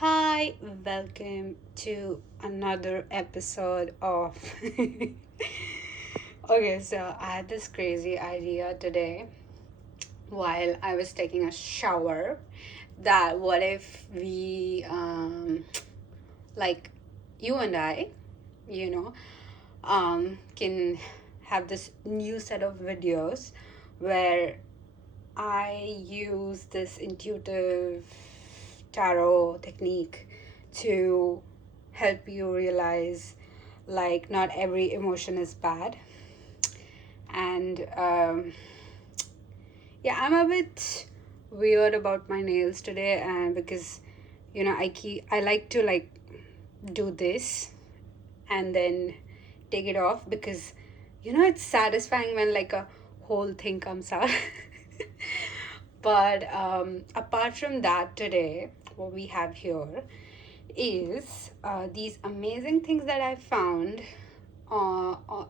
Hi, welcome to another episode of. Okay, so I had this crazy idea today while I was taking a shower that what if we, like you and I, you know, can have this new set of videos where I use this intuitive tarot technique to help you realize like not every emotion is bad. And yeah, I'm a bit weird about my nails today, and because I like to like do this and then take it off because it's satisfying when like a whole thing comes out. But apart from that, today what we have here is these amazing things that I found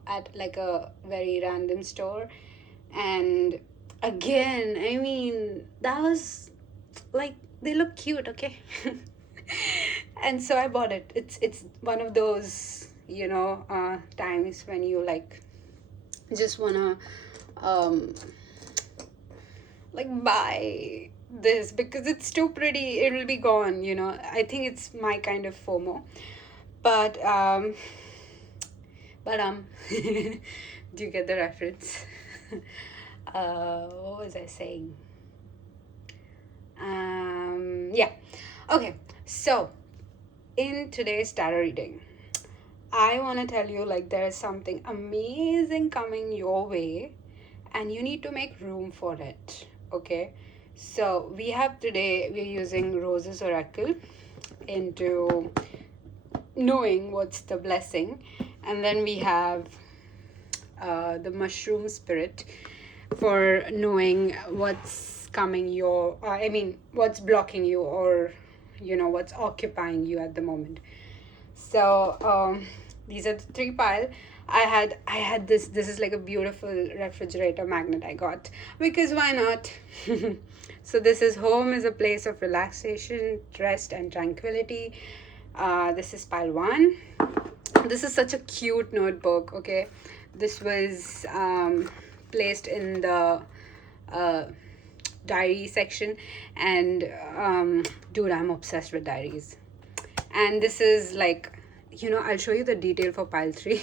at like a very random store. And again, I mean, that was like, they look cute, okay? And so I bought it. It's one of those times when you like just wanna um like buy this because it's too pretty, it will be gone. I think it's my kind of FOMO. But do you get the reference? What was I saying? Yeah. Okay, so in today's tarot reading, I want to tell you like there is something amazing coming your way and you need to make room for it. Okay, so we're using Rose's Oracle into knowing what's the blessing, and then we have the Mushroom Spirit for knowing what's coming what's blocking you, or what's occupying you at the moment. So these are the three piles. I had this is like a beautiful refrigerator magnet I got because why not. So this is: home is a place of relaxation, rest, and tranquility. This is pile one. This is such a cute notebook. Okay, this was placed in the uh, diary section, and dude, I'm obsessed with diaries. And this is like, I'll show you the detail for pile 3.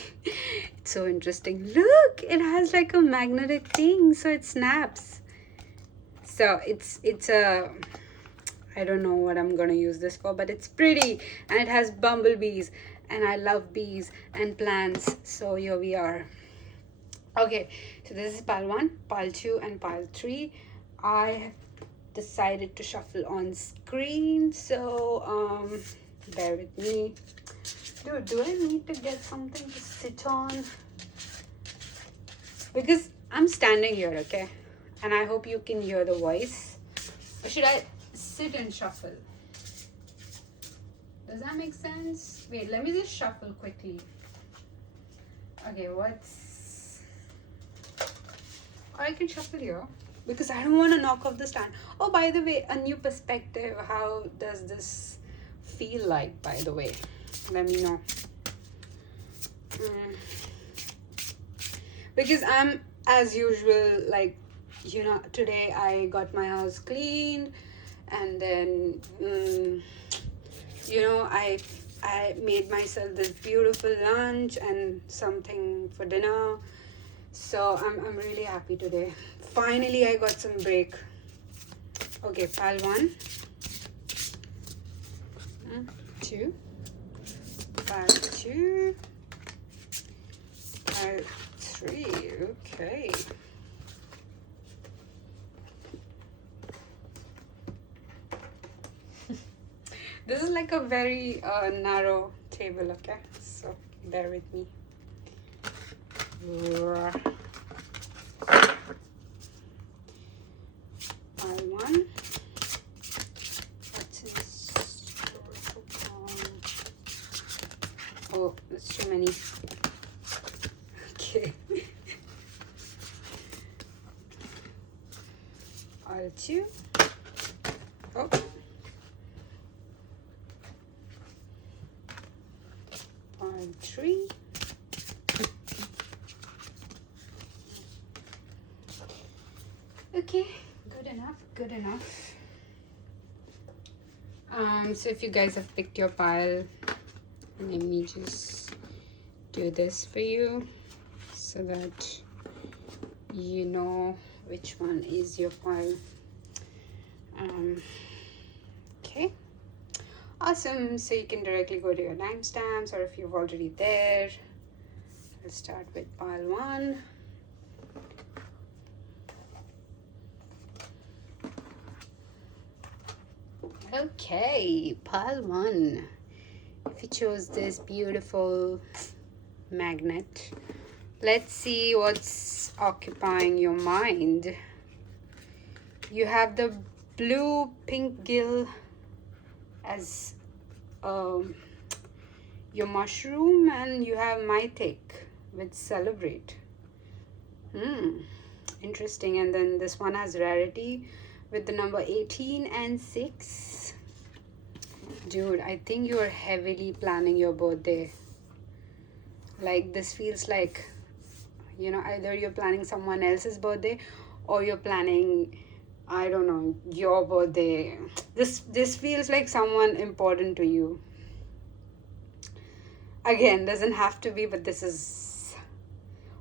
It's so interesting. Look, it has like a magnetic thing, so it snaps. So it's a, I don't know what I'm gonna use this for, but it's pretty, and it has bumblebees, and I love bees and plants. So here we are. Okay, so this is pile 1, pile 2, and pile 3. I decided to shuffle on screen, so bear with me. Dude, do I need to get something to sit on? Because I'm standing here, okay? And I hope you can hear the voice. Or should I sit and shuffle? Does that make sense? Wait, let me just shuffle quickly. Okay, or I can shuffle here because I don't want to knock off the stand. Oh, by the way, a new perspective. How does this feel like, by the way? Let me know. Because I'm, as usual, like, today I got my house cleaned, and then I made myself this beautiful lunch and something for dinner. So I'm really happy today. Finally I got some break. Okay, pile 1, 2, pile 2, pile 3. Okay. This is like a very narrow table, okay? So bear with me. Pile 1. What's in store for mom? Oh, that's too many. Okay. Pile 2. Oh. 3. Okay, good enough, good enough. So if you guys have picked your pile, let me just do this for you so that you know which one is your pile. Okay, awesome. So you can directly go to your timestamps, or if you've already there, I'll start with pile 1. Okay, pile 1. If you chose this beautiful magnet, let's see what's occupying your mind. You have the blue pink gill as your mushroom, and you have my take with celebrate. Interesting. And then this one has rarity with the number 18 and 6. Dude, I think you are heavily planning your birthday. Like, this feels like, you know, either you're planning someone else's birthday or you're planning, I don't know, your birthday. This feels like someone important to you. Again, doesn't have to be, but this is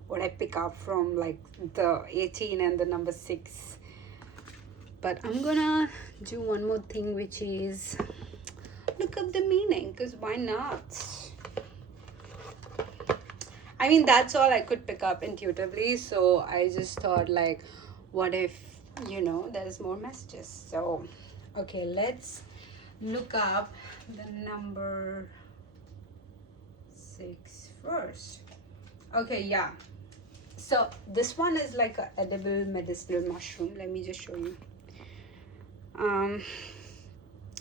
what I pick up from, like, the 18 and the number 6. But I'm gonna do one more thing, which is look up the meaning, because why not? I mean, that's all I could pick up intuitively, so I just thought, like, what if, you know, there's more messages? So, okay, let's look up the number 6 first. Okay, yeah. So, this one is like an edible medicinal mushroom. Let me just show you.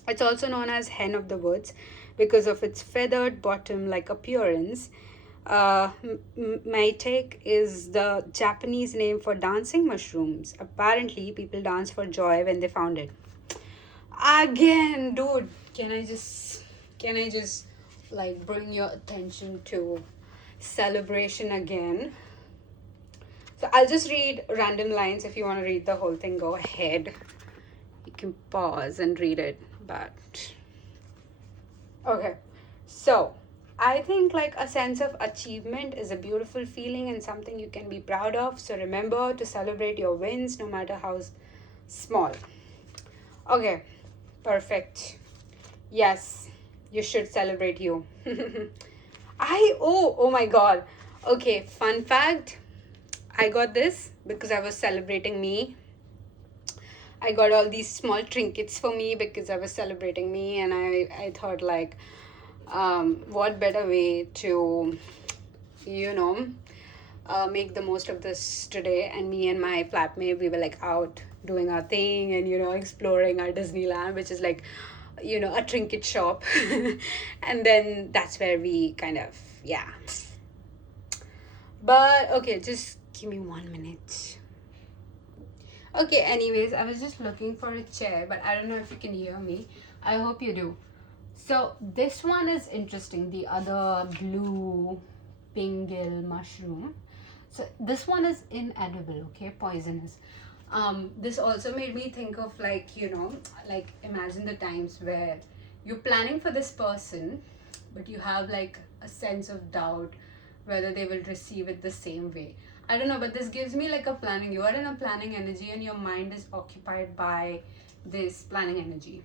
It's also known as hen of the woods because of its feathered bottom-like appearance. Maitake is the Japanese name for dancing mushrooms. Apparently, people dance for joy when they found it. Again, dude, can I just like bring your attention to celebration again? So I'll just read random lines. If you want to read the whole thing, go ahead. You can pause and read it, but okay. So I think like a sense of achievement is a beautiful feeling and something you can be proud of. So remember to celebrate your wins no matter how small. Okay, perfect. Yes, you should celebrate you. Oh my god. Okay, fun fact. I got this because I was celebrating me. I got all these small trinkets for me because I was celebrating me, and I thought like, what better way to, you know, make the most of this today. And me and my flatmate, we were like out doing our thing and, you know, exploring our Disneyland, which is like, you know, a trinket shop. And then that's where we kind of, yeah. But okay, just give me 1 minute. Okay, anyways, I was just looking for a chair, but I don't know if you can hear me. I hope you do. So this one is interesting, the other blue pingill mushroom. So this one is inedible, okay, poisonous. This also made me think of like, you know, like imagine the times where you're planning for this person, but you have like a sense of doubt whether they will receive it the same way. I don't know, but this gives me like a planning. You are in a planning energy and your mind is occupied by this planning energy.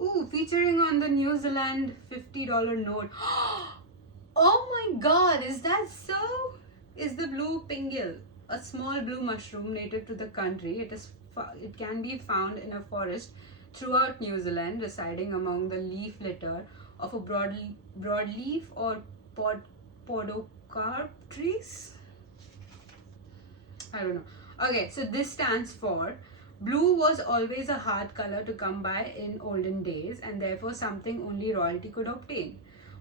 Ooh, featuring on the New Zealand $50 note. Oh my god, is that so? Is the blue pingill a small blue mushroom native to the country? It can be found in a forest throughout New Zealand, residing among the leaf litter of a broadleaf or podocarp trees. I don't know. Okay, so this stands for blue was always a hard color to come by in olden days and therefore something only royalty could obtain.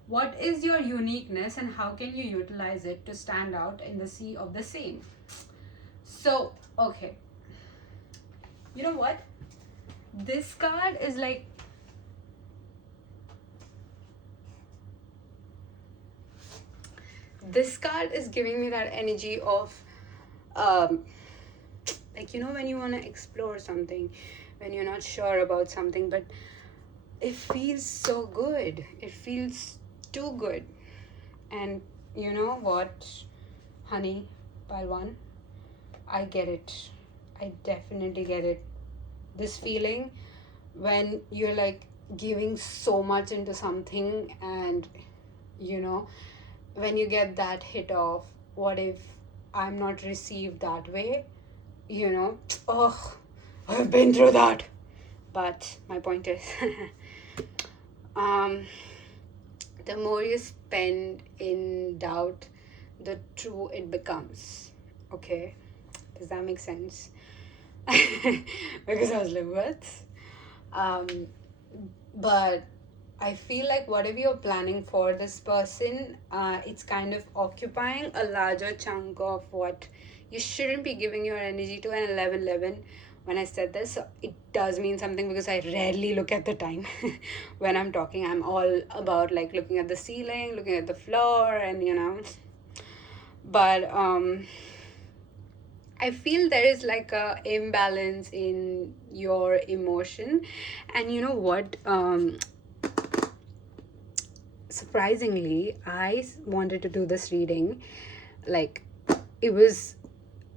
What is your uniqueness and how can you utilize it to stand out in the sea of the same? So, okay. You know what? This card is like, this card is giving me that energy of um like, when you want to explore something, when you're not sure about something, but it feels so good, it feels too good. And you know what, honey, Palwan, I get it. I definitely get it. This feeling when you're like giving so much into something, and you know when you get that hit of, what if I'm not received that way, you know oh, I've been through that. But my point is, um the more you spend in doubt, the true it becomes. Okay, does that make sense? Because I was like, what? um but I feel like whatever you're planning for this person, it's kind of occupying a larger chunk of what you shouldn't be giving your energy to. And 11:11, when I said this, so it does mean something, because I rarely look at the time when I'm talking. I'm all about like looking at the ceiling, looking at the floor, and but I feel there is like a imbalance in your emotion. And you know what? Surprisingly, I wanted to do this reading. Like, it was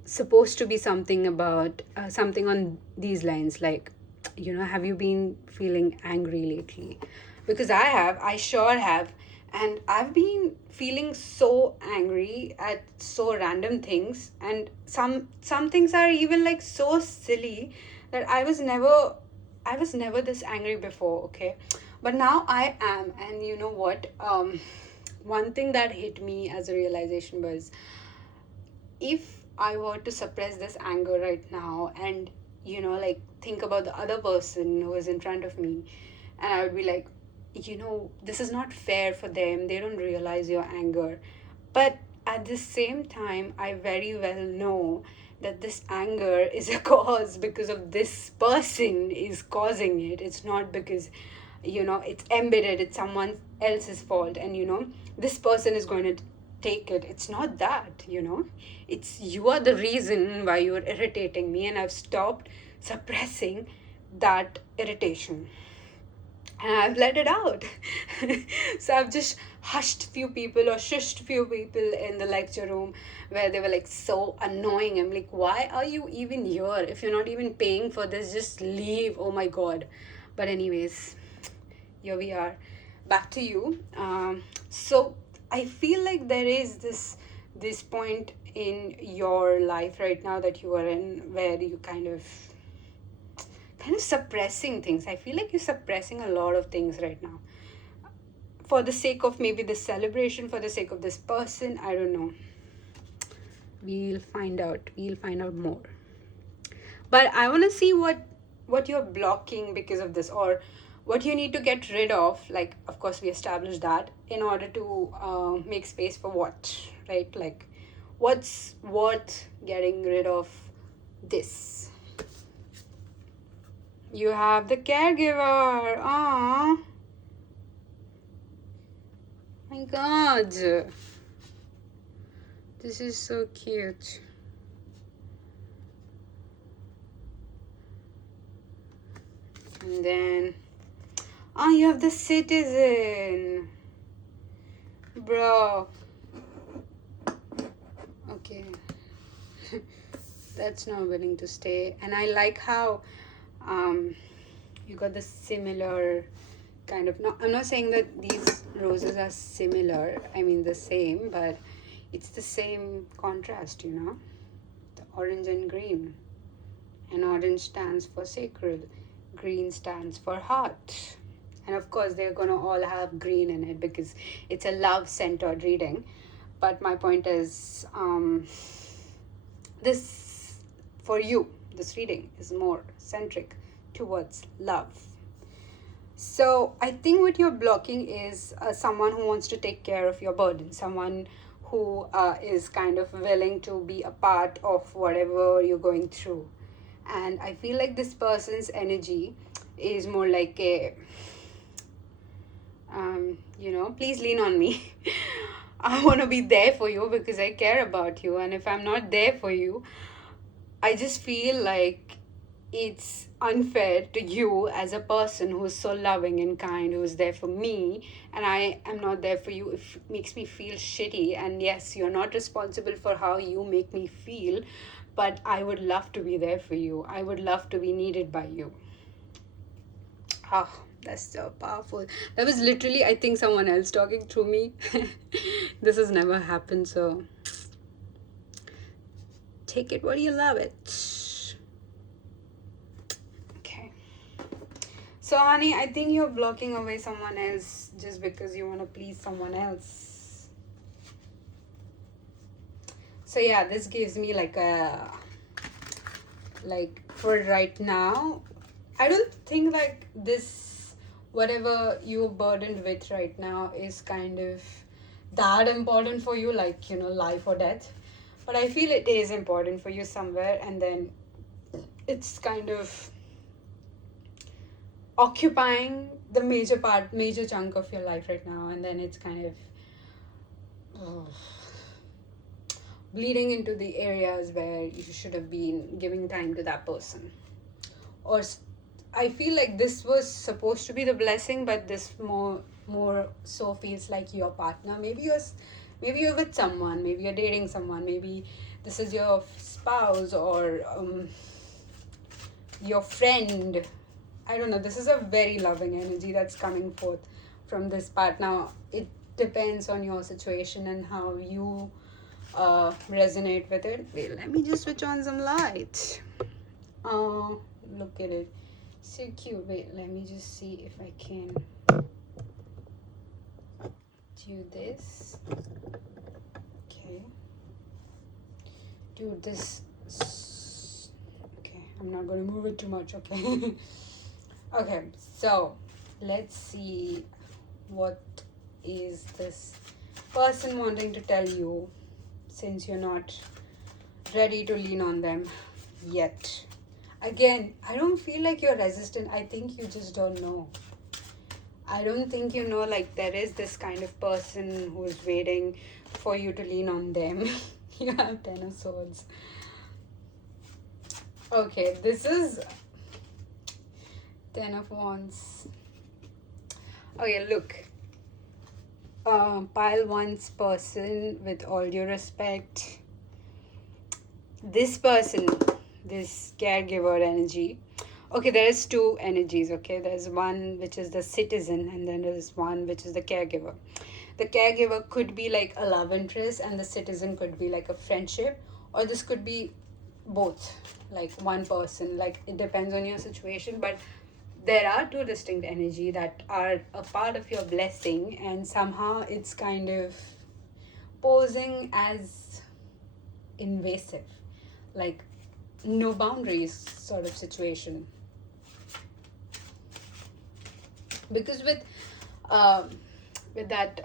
supposed to be something about something on these lines, like, have you been feeling angry lately? Because I sure have. And I've been feeling so angry at so random things, and some things are even like so silly that I was never this angry before, okay? But now I am. And you know what? One thing that hit me as a realization was, if I were to suppress this anger right now and, like think about the other person who is in front of me, and I would be like, this is not fair for them. They don't realize your anger. But at the same time, I very well know that this anger is a cause because of this person is causing it. It's not because, it's embedded, it's someone else's fault. And, this person is going to take it. It's not that, it's you are the reason why you're irritating me, and I've stopped suppressing that irritation, and I've let it out. So I've just hushed few people or shushed few people in the lecture room where they were like so annoying. I'm like, why are you even here? If you're not even paying for this, just leave. Oh my god. But anyways, here we are. Back to you. So I feel like there is this point in your life right now that you are in, where you kind of suppressing things. I feel like you're suppressing a lot of things right now, for the sake of maybe this celebration, for the sake of this person. I don't know. We'll find out more. But I want to see what you're blocking because of this, or what you need to get rid of. Like, of course we established that, in order to make space for what, right? Like, what's worth getting rid of. This, you have the caregiver. Ah, my god, this is so cute. And then, you have the citizen, bro. Okay. That's not willing to stay. And I like how you got the similar kind of, no, I'm not saying that these roses are similar, I mean the same, but it's the same contrast, the orange and green. And orange stands for sacred, green stands for heart. And of course they're gonna all have green in it because it's a love centered reading. But my point is, this, for you, this reading is more centric towards love. So I think what you're blocking is someone who wants to take care of your burden, someone who is kind of willing to be a part of whatever you're going through. And I feel like this person's energy is more like a, please lean on me. I want to be there for you because I care about you. And if I'm not there for you, I just feel like it's unfair to you as a person who's so loving and kind, who's there for me, and I am not there for you. It makes me feel shitty. And yes, you're not responsible for how you make me feel, but I would love to be there for you. I would love to be needed by you. Ah, that's so powerful. That was literally, I think, someone else talking through me. This has never happened, so take it what you love it. Okay. So, honey, I think you're blocking away someone else just because you want to please someone else. So, yeah, this gives me like for right now, I don't think like this, whatever you're burdened with right now, is kind of that important for you, like, life or death. But I feel it is important for you somewhere, and then it's kind of occupying the major chunk of your life right now, and then it's kind of bleeding into the areas where you should have been giving time to that person. Or I feel like this was supposed to be the blessing, but this more so feels like your partner. Maybe you're with someone, maybe you're dating someone, maybe this is your spouse or your friend. I don't know. This is a very loving energy that's coming forth from this part. Now, it depends on your situation and how you resonate with it. Wait, let me just switch on some light. Oh, look at it. So cute. Wait, let me just see if I can do this. Okay. Do this. Okay, I'm not going to move it too much, okay? Okay, so let's see what is this person wanting to tell you, since you're not ready to lean on them yet. Again, I don't feel like you're resistant. I think you just don't know. I don't think you know, like, there is this kind of person who's waiting for you to lean on them. You have 10 of Swords. Okay, this is 10 of Wands. Okay, look. Pile 1's person, with all due respect, this person, this caregiver energy. Okay, there's two energies, okay? There's one which is the citizen, and then there's one which is the caregiver. The caregiver could be like a love interest, and the citizen could be like a friendship, or this could be both, like one person. Like, it depends on your situation, but there are two distinct energy that are a part of your blessing, and somehow it's kind of posing as invasive, like no boundaries sort of situation. Because with that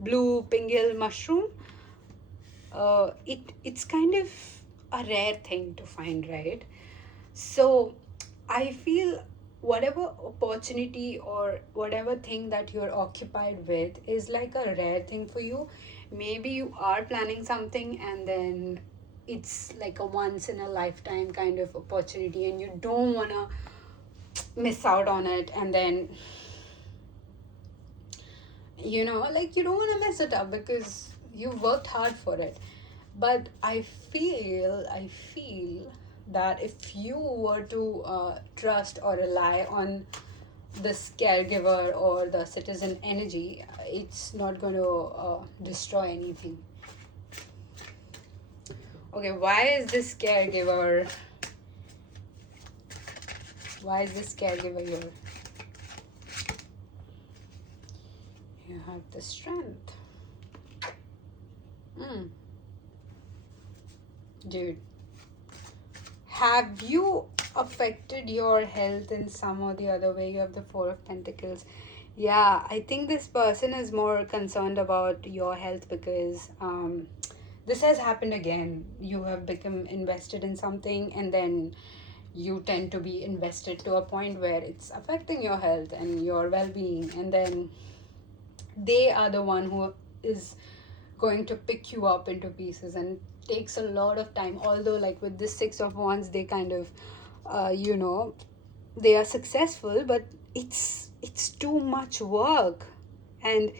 blue pingle mushroom, it's kind of a rare thing to find, right? So I feel whatever opportunity or whatever thing that you're occupied with is like a rare thing for you. Maybe you are planning something, and then it's like a once in a lifetime kind of opportunity, and you don't want to miss out on it. And then, like, you don't want to mess it up because you worked hard for it. But I feel that if you were to trust or rely on this caregiver or the citizen energy, it's not going to destroy anything. Okay, why is this caregiver here? You have the strength. Dude, have you affected your health in some or the other way? You have the Four of Pentacles. Yeah, I think this person is more concerned about your health because this has happened again. You have become invested in something, and then you tend to be invested to a point where it's affecting your health and your well-being, and then they are the one who is going to pick you up into pieces, and takes a lot of time. Although like with this Six of Wands, they kind of you know, they are successful, but it's too much work. And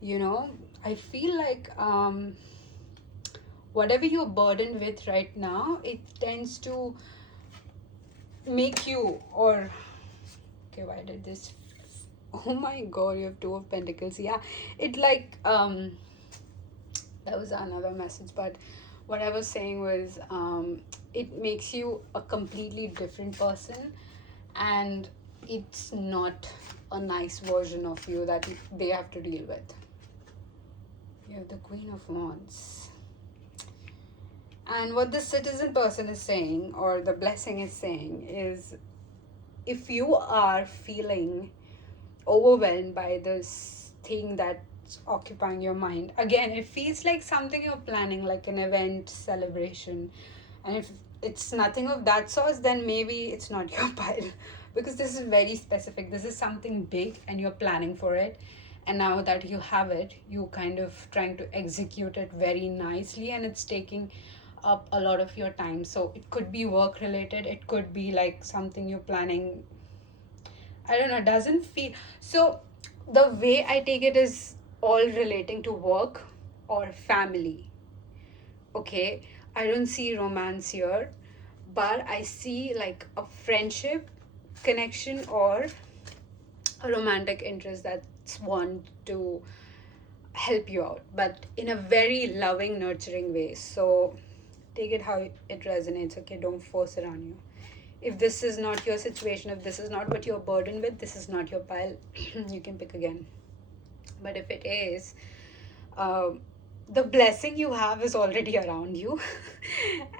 you know, I feel like whatever you're burdened with right now, it tends to make you, or okay, why did this, oh my god, you have Two of Pentacles. Yeah, it like that was another message, but what I was saying was it makes you a completely different person, and it's not a nice version of you that they have to deal with. You have the Queen of Wands. And what the Citizen person is saying, or the blessing is saying, is if you are feeling overwhelmed by this thing that's occupying your mind, again, it feels like something you're planning, like an event, celebration. And if it's nothing of that sort, then maybe it's not your pile. Because this is very specific. This is something big and you're planning for it. And now that you have it, you kind of trying to execute it very nicely, and it's taking up a lot of your time. So it could be work related, it could be like something you're planning. I don't know, it doesn't feel so. The way I take it is all relating to work or family. Okay, I don't see romance here, but I see like a friendship connection or a romantic interest that's want to help you out, but in a very loving, nurturing way. So take it how it resonates. Okay, don't force it on you. If this is not your situation, if this is not what you're burdened with, this is not your pile. You can pick again. But if it is, um, the blessing you have is already around you.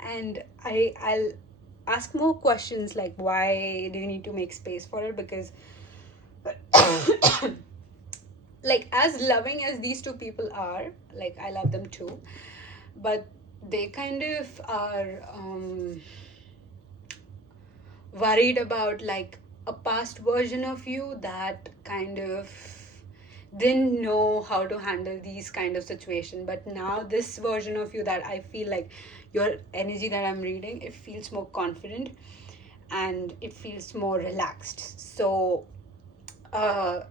And I'll ask more questions like why do you need to make space for it, because like as loving as these two people are, like I love them too, but they kind of are worried about like a past version of you that kind of didn't know how to handle these kind of situation. But now this version of you, that I feel like your energy that I'm reading, it feels more confident and it feels more relaxed. So uh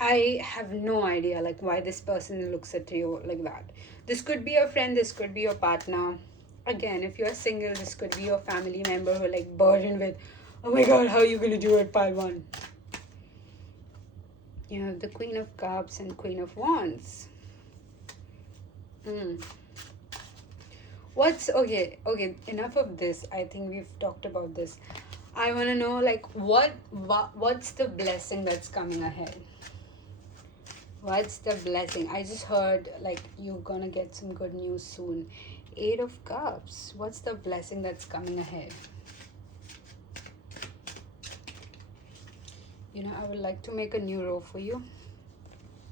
I have no idea like why this person looks at you like that. This could be a friend, this could be your partner. Again, if you're single, this could be your family member who like burdened with, oh my god, how are you gonna do it, pile one? You have the Queen of Cups and Queen of Wands. What's okay, enough of this. I think we've talked about this. I want to know like what's the blessing that's coming ahead? What's the blessing? I just heard like you're gonna get some good news soon. Eight of Cups. What's the blessing that's coming ahead? You know, I would like to make a new row for you.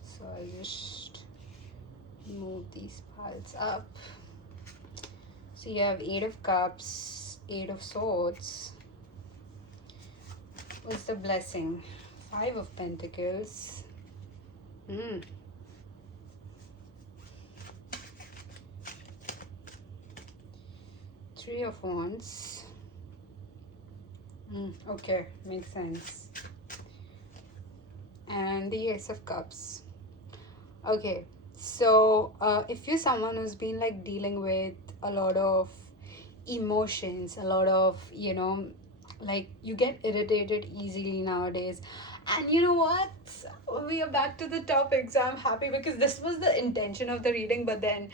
So I just move these piles up. So you have Eight of Cups, Eight of Swords. What's the blessing? Five of Pentacles. Three of Wands. Okay, makes sense. And the Ace of Cups. Okay, so if you're someone who's been like dealing with a lot of emotions, a lot of, you know, like you get irritated easily nowadays. And you know what? We are back to the topic, so I'm happy because this was the intention of the reading, but then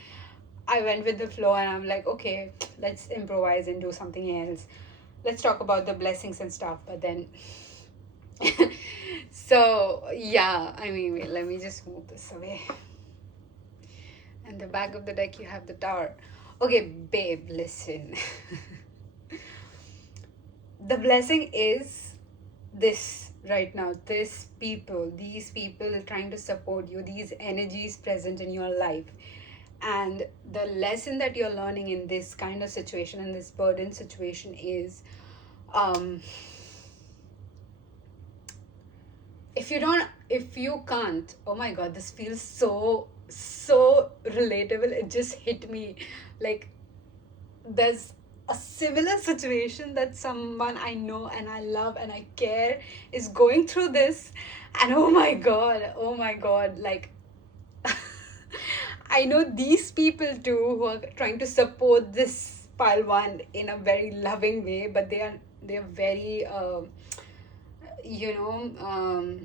I went with the flow and I'm like, okay, let's improvise and do something else. Let's talk about the blessings and stuff, but then so yeah, I mean, wait, let me just move this away. And the back of the deck, you have the Tower. Okay, babe, listen. The blessing is this right now. These people trying to support you, these energies present in your life. And the lesson that you're learning in this kind of situation, in this burden situation, is if you don't if you can't, oh my god, this feels so relatable. It just hit me. Like, there's a similar situation that someone I know and I love and I care is going through this, and oh my god, like I know these people too who are trying to support this pile one in a very loving way, but they are very you know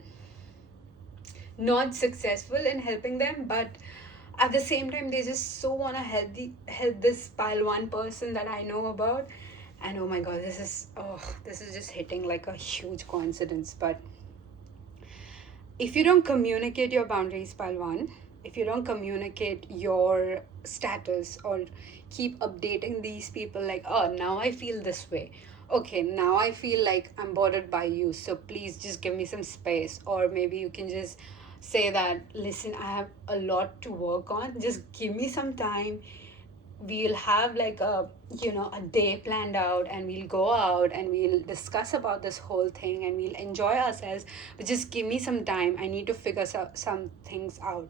not successful in helping them, but at the same time they just so want to help this pile one person that I know about. And oh my god, this is just hitting like a huge coincidence. But if you don't communicate your boundaries, pile one, if you don't communicate your status or keep updating these people, like, oh, now I feel this way, okay, now I feel like I'm bothered by you, so please just give me some space. Or maybe you can just say that, listen, I have a lot to work on, just give me some time. We'll have like a day planned out, and we'll go out and we'll discuss about this whole thing and we'll enjoy ourselves, but just give me some time. I need to figure some things out.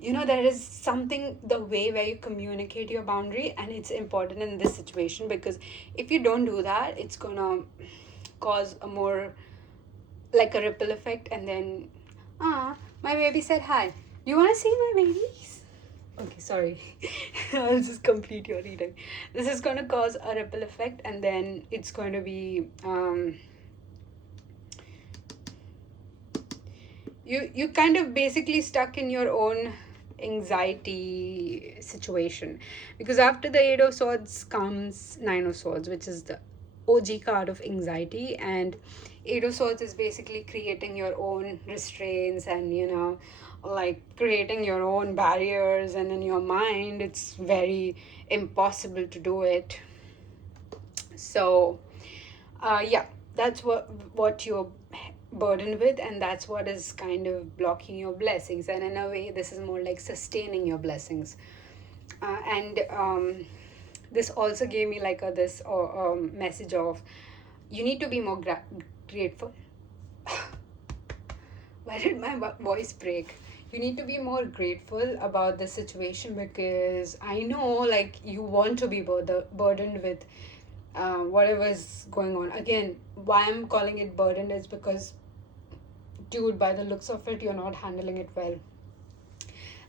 There is something, the way where you communicate your boundary, and it's important in this situation, because if you don't do that, it's gonna cause a more, like, a ripple effect. And then, my baby said hi, do you want to see my babies? Okay, sorry. I'll just complete your reading. This is going to cause a ripple effect, and then it's going to be you kind of basically stuck in your own anxiety situation, because after the Eight of Swords comes Nine of Swords, which is the OG card of anxiety. And Eight of Swords is basically creating your own restraints, and like creating your own barriers, and in your mind it's very impossible to do it. So yeah, that's what you're burdened with, and that's what is kind of blocking your blessings. And in a way, this is more like sustaining your blessings. And this also gave me like this message of, you need to be more grateful. Why did my voice break? You need to be more grateful about the situation, because I know, like, you want to be burdened with whatever is going on. Again, why I'm calling it burden is because, dude, by the looks of it, you're not handling it well.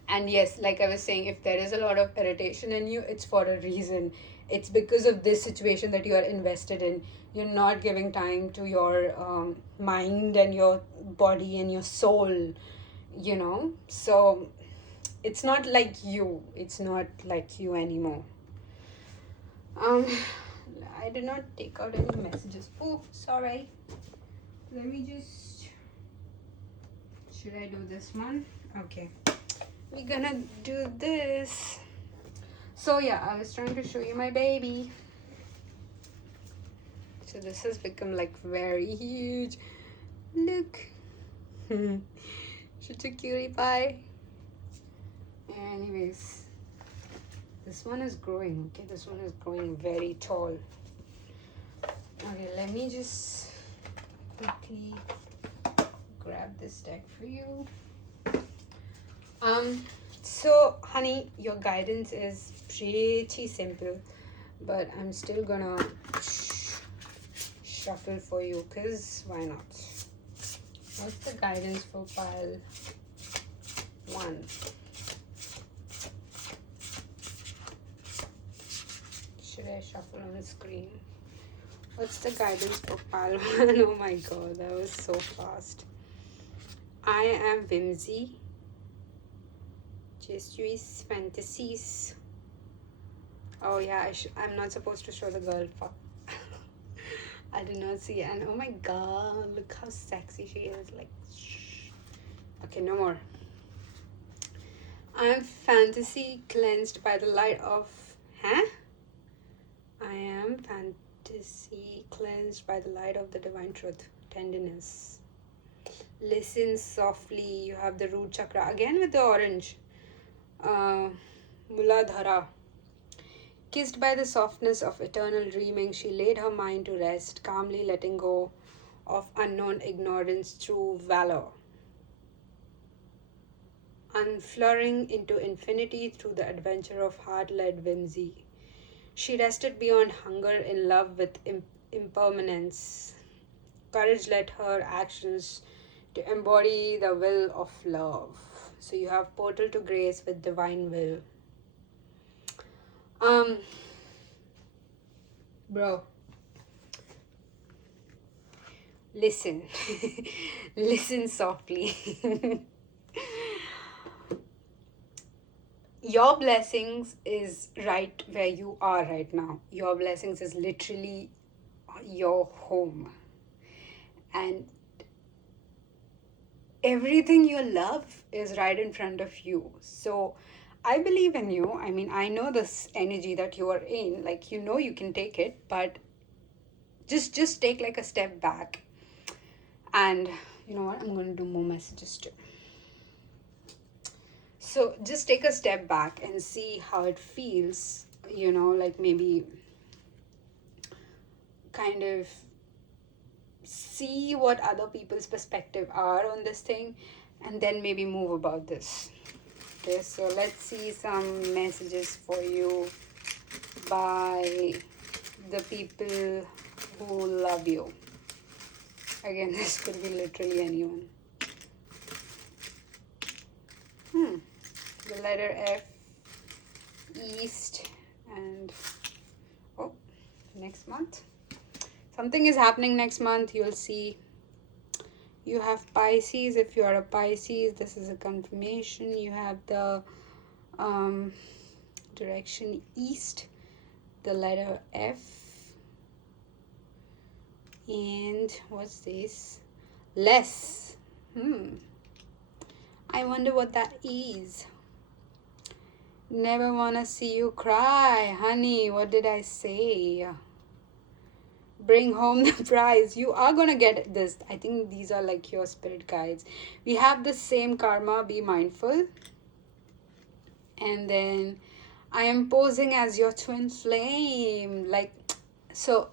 And yes, like I was saying, if there is a lot of irritation in you, it's for a reason. It's because of this situation that you are invested in. You're not giving time to your mind and your body and your soul, So it's not like you. It's not like you anymore. I did not take out any messages. Oh, sorry. Let me just... Should I do this one? Okay. We're gonna do this. So yeah, I was trying to show you my baby. So this has become like very huge. Look. Such a cutie pie. Anyways, this one is growing. Okay, this one is growing very tall. Okay, let me just quickly grab this deck for you. So honey, your guidance is pretty simple, but I'm still gonna shuffle for you, because why not? What's the guidance for pile 1? Should I shuffle on the screen? What's the guidance for pile 1? Oh my god, that was so fast. I am whimsy. Jesuit's fantasies. Oh yeah, I'm not supposed to show the girl. Fuck. I did not see it. And oh my god, look how sexy she is. Like, shh. Okay, no more. I am fantasy cleansed by the light of... Huh? I am fantasy cleansed by the light of the divine truth. Tenderness. Listen softly. You have the root chakra. Again with the orange. Muladhara. Kissed by the softness of eternal dreaming, she laid her mind to rest, calmly letting go of unknown ignorance through valor. unfurling into infinity through the adventure of heart-led whimsy. She rested beyond hunger in love with impermanence. Courage led her actions to embody the will of love. So you have portal to grace with divine will. Um, bro, listen, listen softly. Your blessings is right where you are right now. Your blessings is literally your home. And everything you love is right in front of you. So I believe in you. I mean, I know this energy that you are in. Like, you know you can take it, but just take like a step back. And you know what? I'm going to do more messages too. So just take a step back and see how it feels, you know, like maybe kind of see what other people's perspective are on this thing, and then maybe move about this. Okay, so let's see some messages for you by the people who love you. Again, this could be literally anyone. The letter F, East, and oh, next month. Something is happening next month, you'll see. You have Pisces. If you are a Pisces, this is a confirmation. You have the direction East, the letter F, and what's this? Less. I wonder what that is. Never wanna see you cry, honey. What did I say? Bring home the prize. You are gonna get this. I think these are like your spirit guides. We have the same karma. Be mindful. And then I am posing as your twin flame. Like, so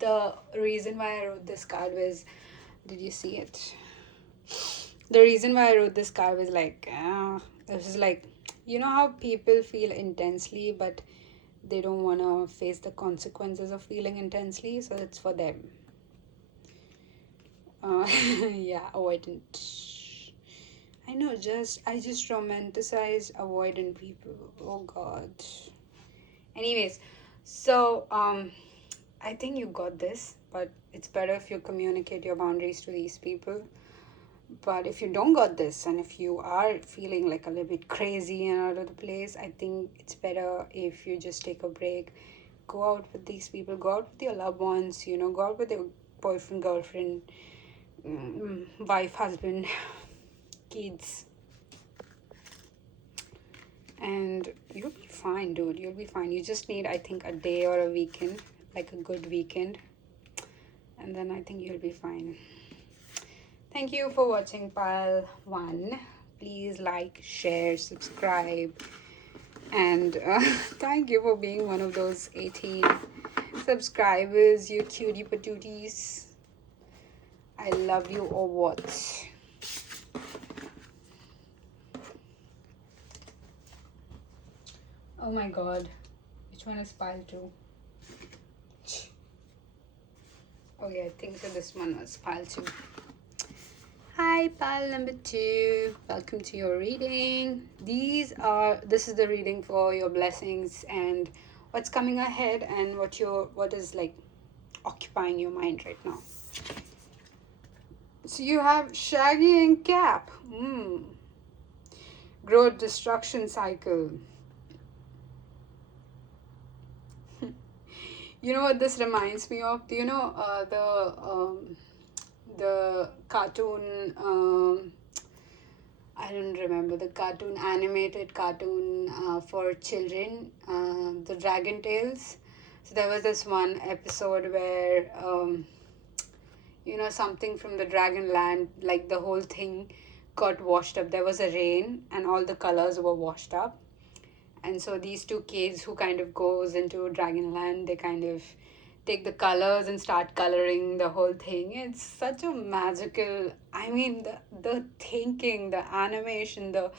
the reason why I wrote this card was, did you see it? The reason why I wrote this card was like, this is like, you know how people feel intensely, but they don't want to face the consequences of feeling intensely, so it's for them. Yeah, avoidant. I know, I just romanticize avoidant people. Oh God. Anyways, so I think you got this, but it's better if you communicate your boundaries to these people. But if you don't got this, and if you are feeling like a little bit crazy and out of the place, I think it's better if you just take a break, go out with these people, go out with your loved ones, you know, go out with your boyfriend, girlfriend, wife, husband, kids, and you'll be fine, dude. You'll be fine. You just need, I think, a day or a weekend, like a good weekend, and then I think you'll be fine. Thank you for watching pile 1. Please like, share, subscribe, and thank you for being one of those 18 subscribers, you cutie patooties. I love you, or what? Oh my God, which one is pile 2? Oh yeah, I think so this one was pile 2. Hi, pile number 2. Welcome to your reading. This is the reading for your blessings and what's coming ahead and what is like occupying your mind right now. So you have Shaggy and Cap. Growth, destruction cycle. You know what this reminds me of? Do you know the cartoon, I don't remember, the cartoon, animated cartoon for children, the Dragon Tales. So there was this one episode where, you know, something from the Dragon Land, like the whole thing got washed up. There was a rain and all the colors were washed up. And so these two kids who kind of goes into Dragon Land, they kind of take the colors and start coloring the whole thing. It's such a magical, I mean, the thinking, the animation, the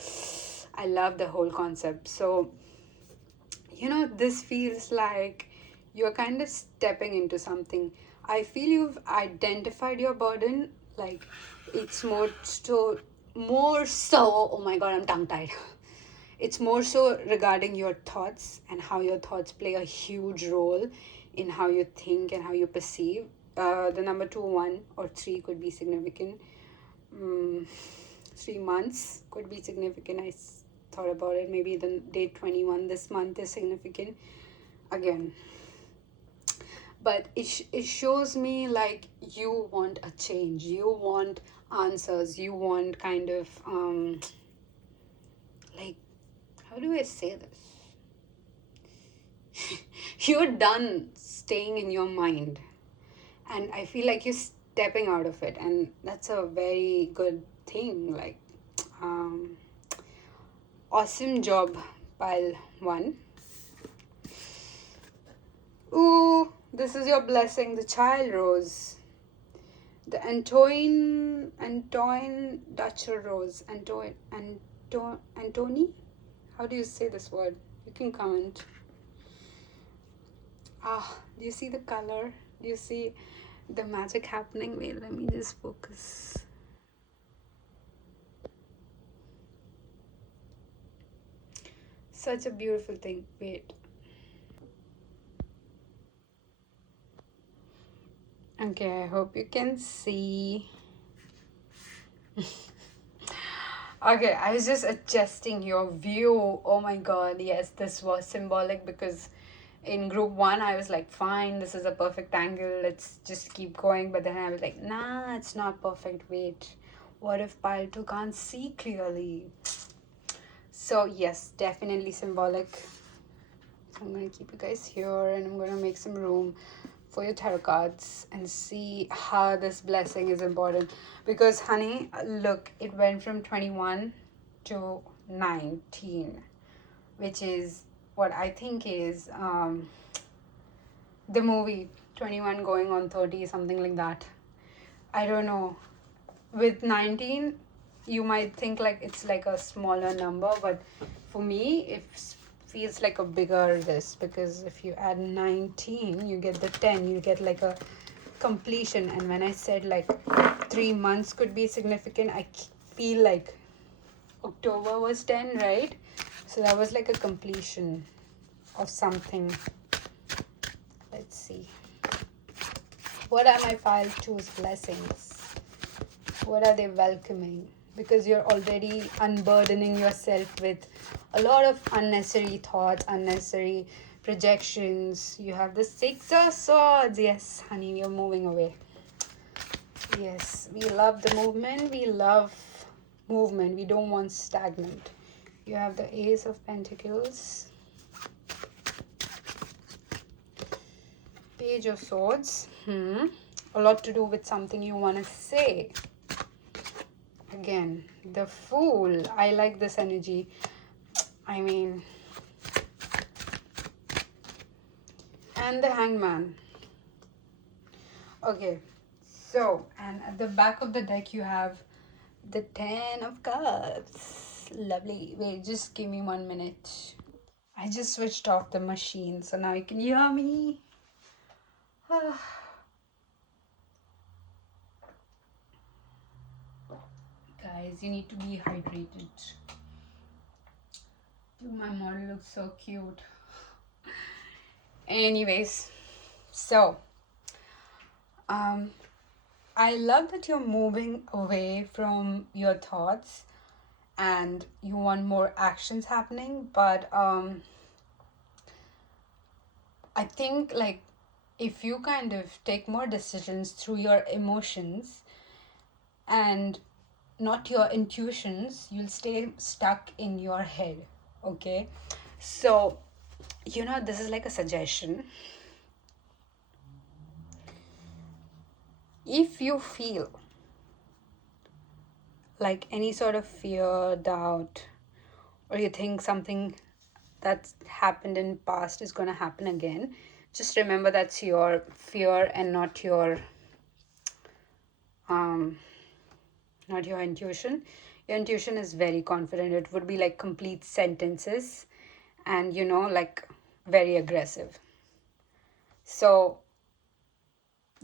I love the whole concept. So, this feels like you're kind of stepping into something. I feel you've identified your burden. Like, it's more so, oh my god, I'm tongue tied. It's more so regarding your thoughts and how your thoughts play a huge role in how you think and how you perceive. The number two, 1 or 3 could be significant. Mm, 3 months could be significant. Thought about it. Maybe the date 21 this month is significant again. But it shows me like you want a change. You want answers. You want kind of, like, how do I say this? You're done staying in your mind, and I feel like you're stepping out of it, and that's a very good thing. Like, um, awesome job, pile 1. Ooh, this is your blessing, the child rose, the Antoine Dutcher rose. Antony, how do you say this word? You can comment. Do you see the color? Do you see the magic happening? Wait, let me just focus. Such a beautiful thing. Wait. Okay, I hope you can see. Okay, I was just adjusting your view. Oh my god, yes, this was symbolic because in group 1 I was like, fine, this is a perfect angle, let's just keep going. But then I was like, nah, it's not perfect. Wait, what if pile 2 can't see clearly? So yes, definitely symbolic. So I'm going to keep you guys here, and I'm going to make some room for your tarot cards and see how this blessing is important. Because honey, look, it went from 21 to 19, which is what I think is the movie 21 going on 30, something like that. I don't know. With 19, you might think like it's like a smaller number, but for me it feels like a bigger this, because if you add 19 you get the 10, you get like a completion. And when I said like 3 months could be significant, I feel like October was 10, right? So that was like a completion of something. Let's see, what are my pile 2's blessings? What are they welcoming? Because you're already unburdening yourself with a lot of unnecessary thoughts, unnecessary projections. You have the 6 of Swords. Yes, honey, you're moving away. Yes, we love the movement. We love movement. We don't want stagnant. You have the Ace of Pentacles. Page of Swords. A lot to do with something you want to say. Again, the Fool. I like this energy. I mean, and the Hangman. Okay, so, and at the back of the deck you have the 10 of Cups. Lovely. Wait, just give me 1 minute. I just switched off the machine, so now you can hear me. Guys, you need to be hydrated. Dude, my model looks so cute. Anyways, so I love that you're moving away from your thoughts and you want more actions happening, but I think like if you kind of take more decisions through your emotions and not your intuitions, you'll stay stuck in your head. Okay, so this is like a suggestion. If you feel like any sort of fear, doubt, or you think something that's happened in past is going to happen again, Just remember that's your fear and not your um not your intuition. Your intuition is very confident. It would be like complete sentences and like very aggressive. So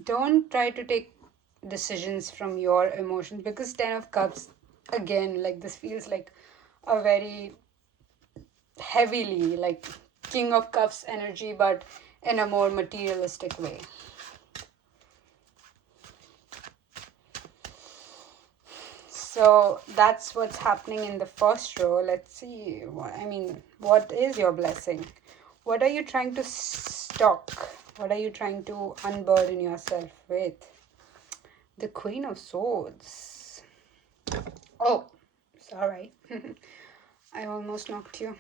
don't try to take decisions from your emotions, because 10 of cups, again, like this feels like a very heavily like king of cups energy, but in a more materialistic way. So that's what's happening in the first row. Let's see. What is your blessing? What are you trying to stock? What are you trying to unburden yourself with? The Queen of Swords. Oh, sorry. I almost knocked you.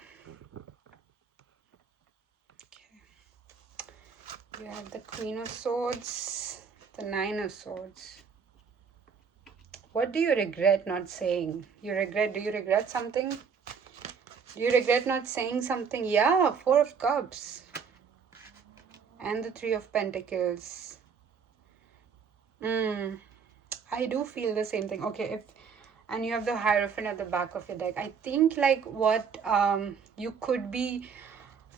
Okay. You have the Queen of Swords, the Nine of Swords. What do you regret not saying? Do you regret something? Do you regret not saying something? Yeah, Four of Cups. And the Three of Pentacles. I do feel the same thing. Okay, and you have the Hierophant at the back of your deck. I think like what you could be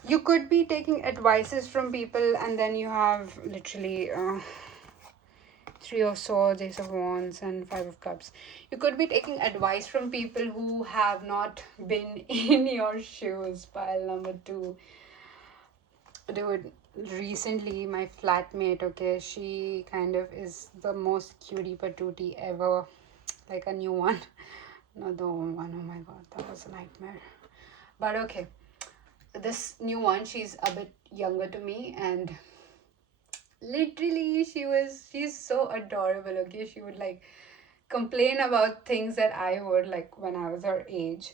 taking advices from people, and then you have literally Three of Swords, Ace of Wands, and Five of Cups. You could be taking advice from people who have not been in your shoes. Pile number 2. Dude, recently my flatmate, okay, she kind of is the most cutie patootie ever. Like a new one. Not the old one. Oh my god, that was a nightmare. But okay, this new one, she's a bit younger to me, and literally she's so adorable. Okay, she would like complain about things that I would like when I was her age.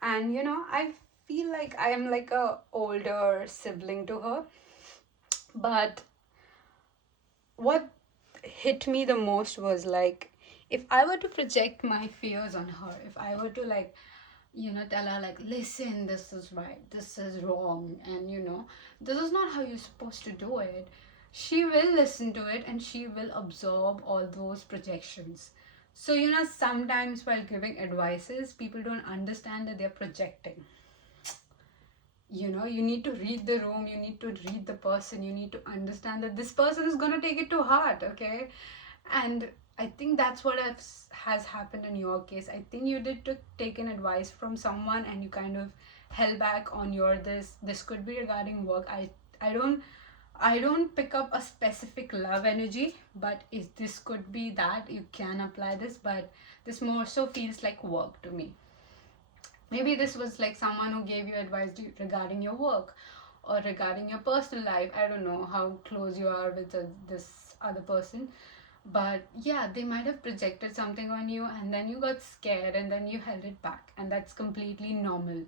And I feel like I am like a older sibling to her. But what hit me the most was like, if I were to project my fears on her, if I were to like tell her like, listen, this is right, this is wrong, and this is not how you're supposed to do it, she will listen to it and she will absorb all those projections. So sometimes while giving advices, people don't understand that they're projecting. You need to read the room, you need to read the person, you need to understand that this person is going to take it to heart, okay? And I think that's what has happened in your case. I think you did take an advice from someone and you kind of held back on your this could be regarding work. I don't pick up a specific love energy, but if this could be that, you can apply this, but this more so feels like work to me. Maybe this was like someone who gave you advice regarding your work or regarding your personal life. I don't know how close you are with this other person, but yeah, they might have projected something on you and then you got scared and then you held it back, and that's completely normal.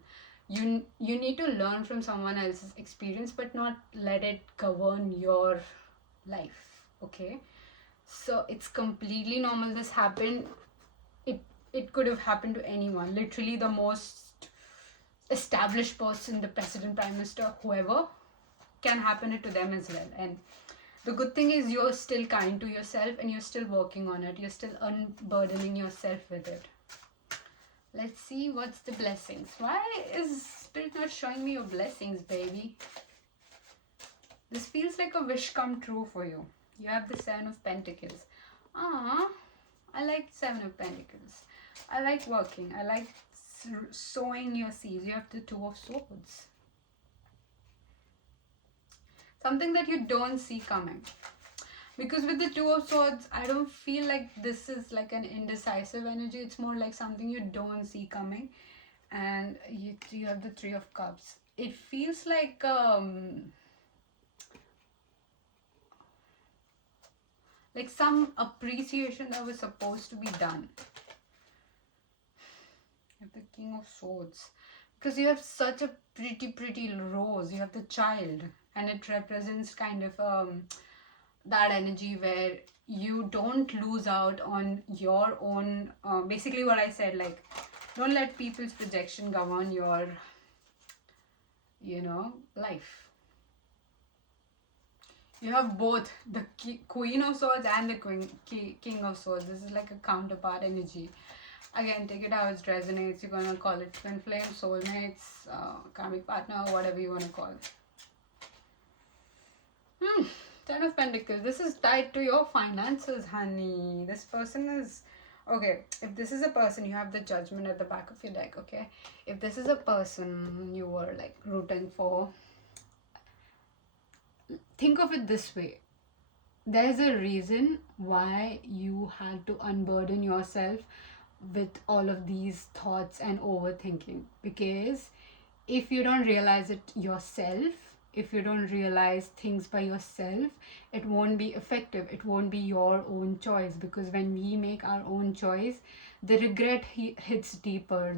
You need to learn from someone else's experience, but not let it govern your life, okay? So it's completely normal. This happened. It could have happened to anyone, literally the most established person, the president, prime minister, whoever, can happen it to them as well. And the good thing is you're still kind to yourself and you're still working on it. You're still unburdening yourself with it. Let's see what's the blessings. Why is Spirit not showing me your blessings, baby? This feels like a wish come true for you. You have the Seven of Pentacles. I like Seven of Pentacles. I like working. I like sowing your seeds. You have the Two of Swords. Something that you don't see coming. Because with the Two of Swords, I don't feel like this is like an indecisive energy. It's more like something you don't see coming. And you have the Three of Cups. It feels like some appreciation that was supposed to be done. You have the King of Swords. Because you have such a pretty rose. You have the child. And it represents kind of that energy where you don't lose out on your own, basically what I said, like, don't let people's projection govern your life. You have both the Queen of Swords and the King of Swords. This is like a counterpart energy. Again, take it how it resonates. You're gonna call it twin flame, soulmates, karmic partner, whatever you wanna call it. Ten of Pentacles. This is tied to your finances, honey. This person is okay. If this is a person, you have the Judgment at the back of your deck. Okay, if this is a person you were like rooting for, think of it this way. There's a reason why you had to unburden yourself with all of these thoughts and overthinking, because if you don't realize it yourself, if you don't realize things by yourself, it won't be effective, it won't be your own choice. Because when we make our own choice, the regret hits deeper,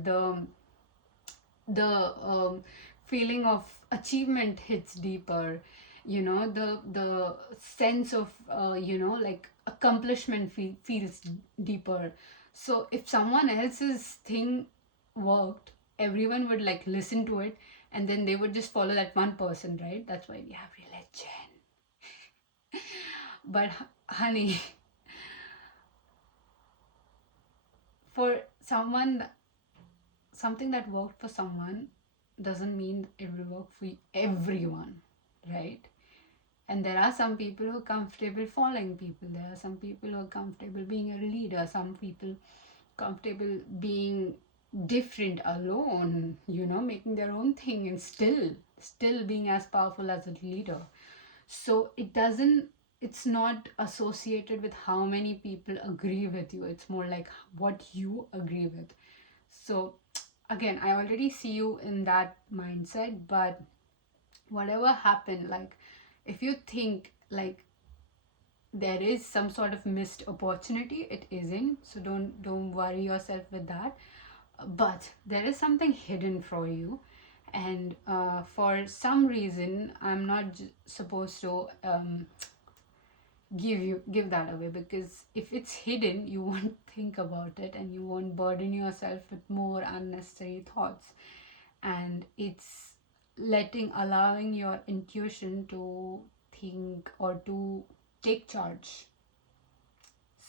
the feeling of achievement hits deeper, you know, the sense of like accomplishment feels deeper. So if someone else's thing worked, everyone would like listen to it, and then they would just follow that one person, right? That's why we have religion. But honey, for someone, something that worked for someone doesn't mean it will work for everyone, right? And there are some people who are comfortable following people. There are some people who are comfortable being a leader. Some people comfortable being different, alone, you know, making their own thing and still being as powerful as a leader. So it's not associated with how many people agree with you. It's more like what you agree with. So again, I already see you in that mindset, but whatever happened, like if you think like there is some sort of missed opportunity, it isn't. So don't worry yourself with that. But there is something hidden for you, and for some reason I'm not supposed to give that away, because if it's hidden, you won't think about it and you won't burden yourself with more unnecessary thoughts. And it's allowing your intuition to think or to take charge.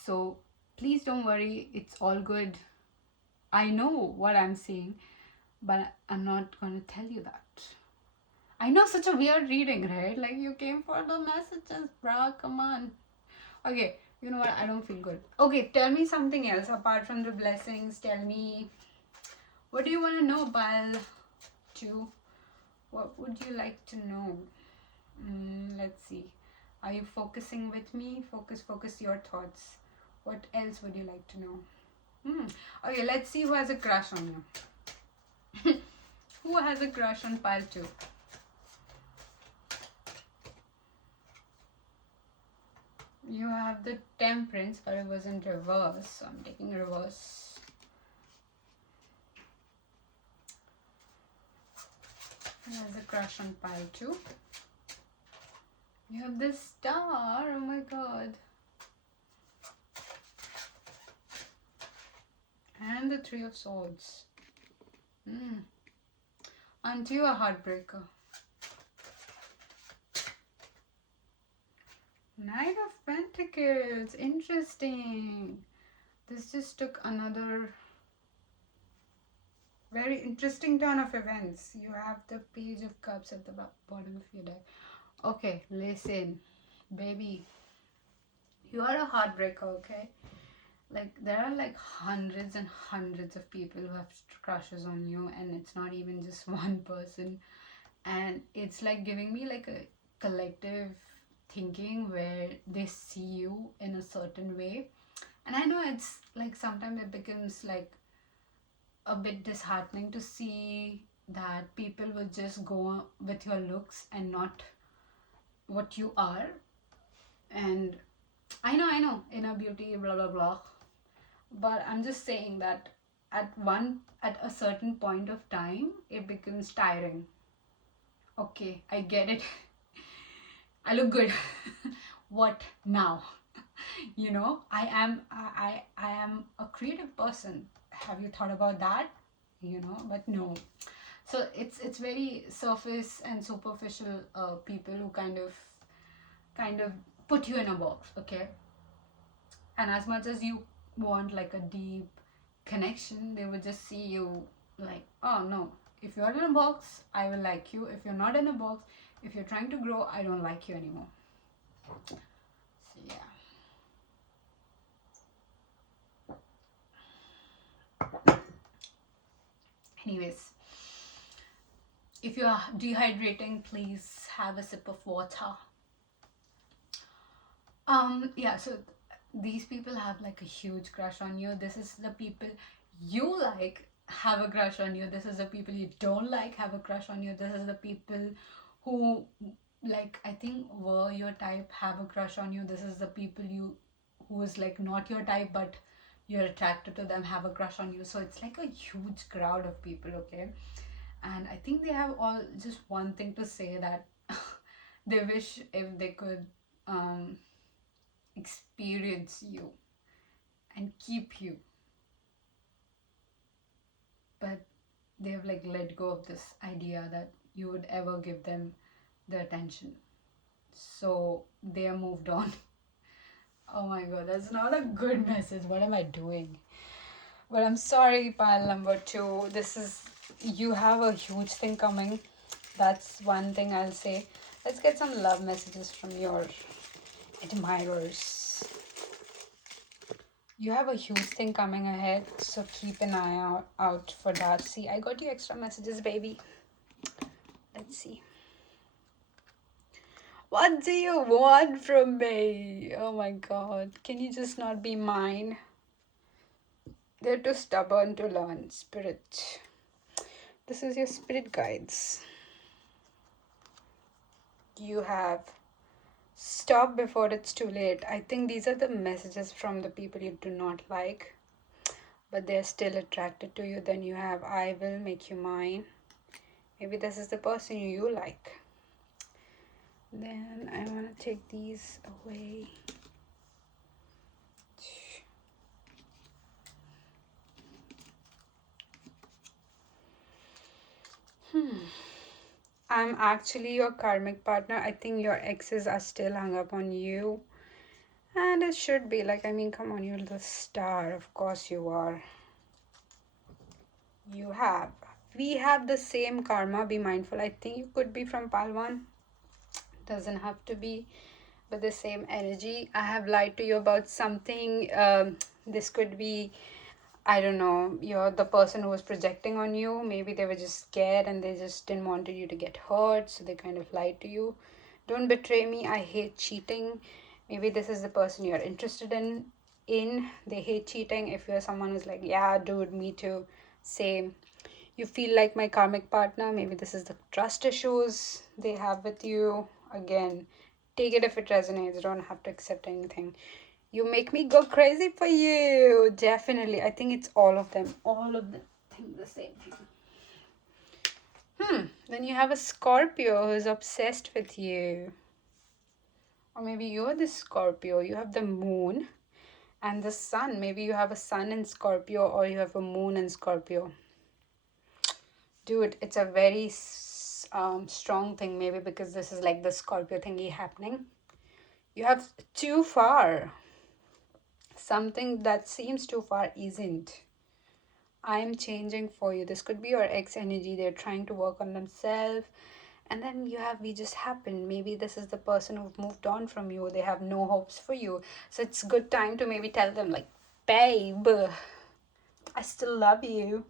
So please don't worry, it's all good. I know what I'm saying, but I'm not gonna tell you that. I know, such a weird reading, right? Like, you came for the messages, bruh, come on. Okay, you know what? I don't feel good. Okay, tell me something else apart from the blessings. Tell me, what do you want to know, Bal? What would you like to know? Let's see. Are you focusing with me? Focus your thoughts. What else would you like to know? Okay, let's see who has a crush on you. Who has a crush on Pile 2? You have the Temperance, but it was in reverse. So I'm taking reverse. Who has a crush on Pile 2? You have the Star. Oh my god. And the Three of Swords. Aren't you a heartbreaker? Knight of Pentacles. Interesting. This just took another very interesting turn of events. You have the Page of Cups at the bottom of your deck. Okay, listen, baby. You are a heartbreaker, okay? Like, there are like hundreds and hundreds of people who have crushes on you, and it's not even just one person. And it's like giving me like a collective thinking where they see you in a certain way. And I know it's like sometimes it becomes like a bit disheartening to see that people will just go with your looks and not what you are. And I know, inner beauty, blah blah blah. But I'm just saying that at a certain point of time, it becomes tiring. Okay, I get it. I look good. What now? You know, I am a creative person. Have you thought about that? You know, but no. So it's very surface and superficial people who kind of kind of put you in a box, okay? And as much as you want like a deep connection, they would just see you like, oh no, if you're in a box, I will like you. If you're not in a box, if you're trying to grow, I don't like you anymore. So yeah. Anyways, if you're dehydrating, please have a sip of water. Yeah, so these people have like a huge crush on you. This is the people you like have a crush on you. This is the people you don't like have a crush on you. This is the people who, like, I think were your type have a crush on you. This is the people you who is like not your type but you're attracted to them have a crush on you. So it's like a huge crowd of people, okay? And I think they have all just one thing to say, that they wish if they could experience you and keep you, but they have like let go of this idea that you would ever give them the attention, so they are moved on. Oh my god, that's not a good message. What am I doing? But I'm sorry, pile number 2. This is, you have a huge thing coming. That's one thing I'll say. Let's get some love messages from your admirers. You have a huge thing coming ahead, so keep an eye out for that. See, I got you extra messages, baby. Let's see. What do you want from me? Oh my god. Can you just not be mine? They're too stubborn to learn. Spirit. This is your spirit guides. You have stop before it's too late. I think these are the messages from the people you do not like, but they're still attracted to you. Then you have I will make you mine. Maybe this is the person you like. Then I want to take these away. I'm actually your karmic partner. I think your exes are still hung up on you. And it should be. Like, I mean, come on, you're the star. Of course you are. You have. We have the same karma. Be mindful. I think you could be from Palwan. Doesn't have to be. But the same energy. I have lied to you about something. This could be, I don't know, you're the person who was projecting on you. Maybe they were just scared and they just didn't want you to get hurt, so they kind of lied to you. Don't betray me. I hate cheating. Maybe this is the person you're interested in. They hate cheating. If you're someone who's like, yeah, dude, me too, same. You feel like my karmic partner. Maybe this is the trust issues they have with you. Again, take it if it resonates. You don't have to accept anything. You make me go crazy for you. Definitely. I think it's all of them. All of them think the same thing. Then you have a Scorpio who's obsessed with you. Or maybe you're the Scorpio. You have the moon and the sun. Maybe you have a sun in Scorpio or you have a moon in Scorpio. Dude, it's a very strong thing, maybe because this is like the Scorpio thingy happening. You have too far. Something that seems too far isn't. I'm changing for you. This could be your ex energy. They're trying to work on themselves. And then you have we just happened. Maybe this is the person who've moved on from you. They have no hopes for you. So it's good time to maybe tell them like, babe, I still love you.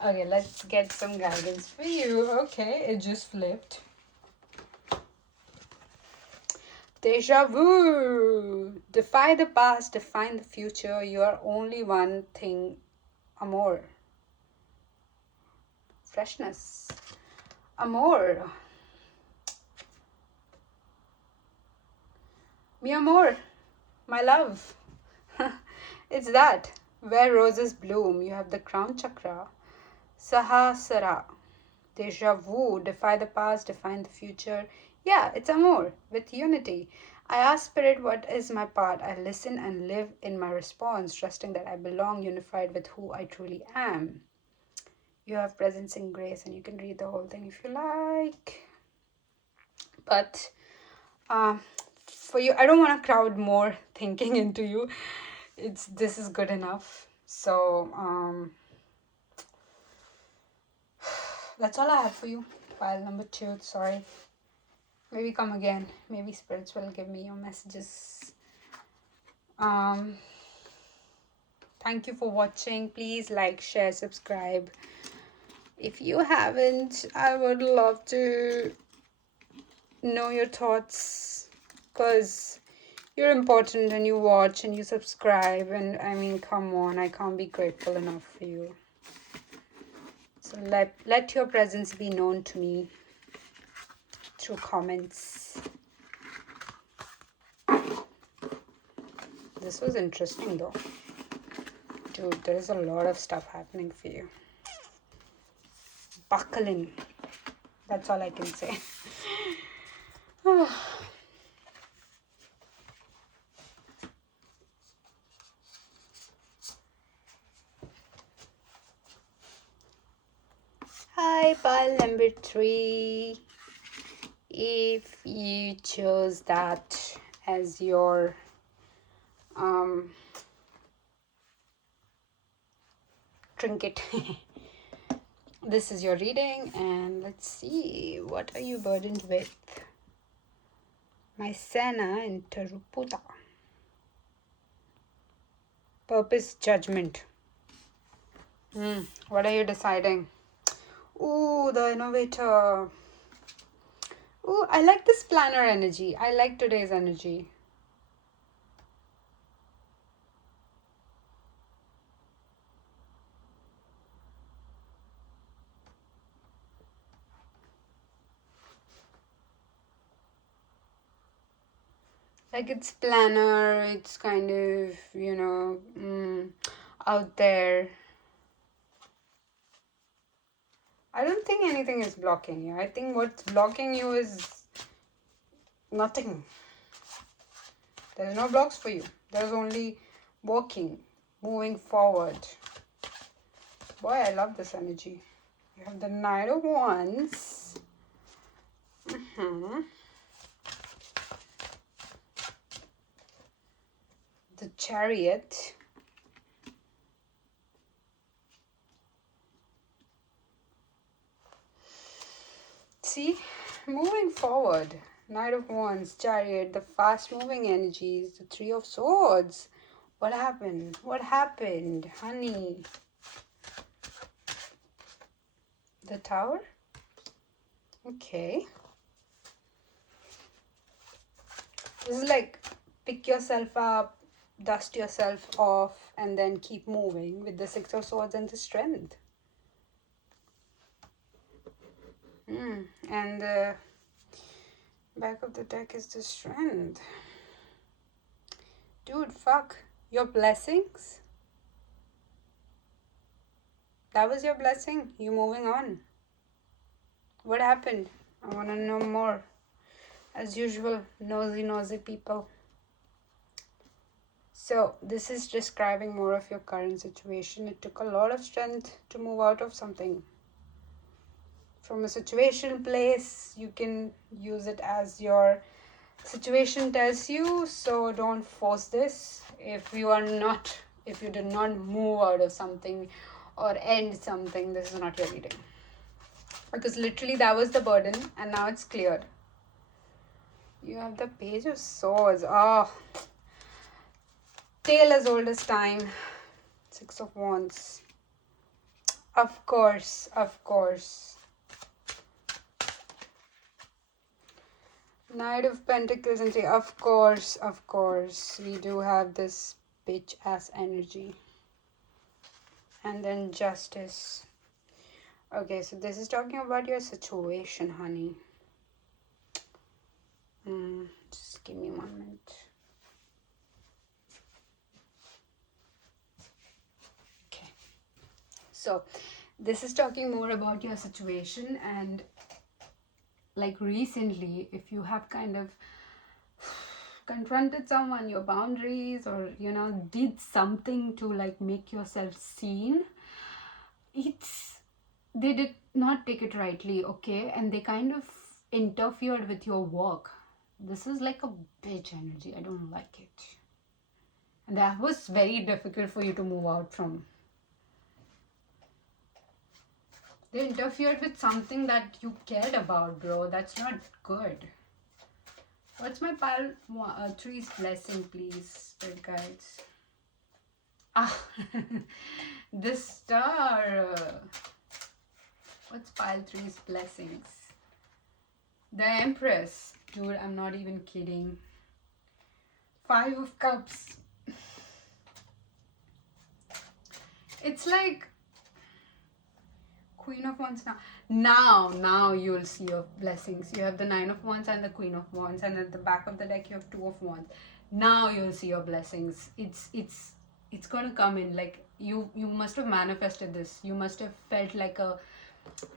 Okay, let's get some guidance for you. Okay, it just flipped. Deja vu. Defy the past, define the future. You are only one thing, amor. Freshness. Amor. Mi amor. My love. It's that. Where roses bloom. You have the crown chakra. Sahasrara. Deja vu. Defy the past, define the future. Yeah, it's amor with unity. I ask Spirit, what is my part? I listen and live in my response, trusting that I belong, unified with who I truly am. You have presence and grace, and you can read the whole thing if you like. But uh, for you, I don't want to crowd more thinking into you. This is good enough. So that's all I have for you. File number 2. Sorry. Maybe come again. Maybe spirits will give me your messages. Thank you for watching. Please like, share, subscribe. If you haven't, I would love to know your thoughts, because you're important and you watch and you subscribe, and I mean, come on, I can't be grateful enough for you. So let your presence be known to me through comments. This was interesting though. Dude, there's a lot of stuff happening for you. Buckle in. That's all I can say. Hi, pile number 3. If you chose that as your trinket, this is your reading, and let's see, what are you burdened with? Mycena interrupta. Purpose, judgment. What are you deciding? Ooh, the innovator. Ooh, I like this planner energy. I like today's energy. Like, it's planner, it's kind of, out there. I don't think anything is blocking you. I think what's blocking you is nothing. There's no blocks for you. There's only walking, moving forward. Boy, I love this energy. You have the Knight of Wands. The Chariot. See, moving forward. Knight of Wands, Chariot, the fast moving energies, the Three of Swords. What happened? What happened, honey? The Tower? Okay. This is like, pick yourself up, dust yourself off, and then keep moving with the Six of Swords and the Strength. And the back of the deck is the Strength. Dude, fuck. Your blessings? That was your blessing? You moving on? What happened? I want to know more. As usual, nosy people. So, this is describing more of your current situation. It took a lot of strength to move out of something. From a situation place, you can use it as your situation tells you. So don't force this. If you did not move out of something or end something, this is not your reading. Because literally that was the burden, and now it's cleared. You have the Page of Swords. Oh, tale as old as time. Six of Wands. Of course. Knight of Pentacles and of course. We do have this bitch ass energy. And then Justice. Okay, so this is talking about your situation, honey. Just give me 1 minute. Okay. So, this is talking more about your situation, and like recently, if you have kind of confronted someone, your boundaries, or did something to like make yourself seen, they did not take it rightly, okay, and they kind of interfered with your work. This is like a bitch energy. I don't like it. And that was very difficult for you to move out from. They interfered with something that you cared about, bro. That's not good. What's my pile three's blessing, please, spirit guides? Ah, this star. What's pile three's blessings? The Empress. Dude, I'm not even kidding. 5 of Cups. It's like Queen of Wands now. Now you'll see your blessings. You have the 9 of Wands and the Queen of Wands, and at the back of the deck you have 2 of Wands. Now you'll see your blessings. It's gonna come in. Like you must have manifested this. You must have felt like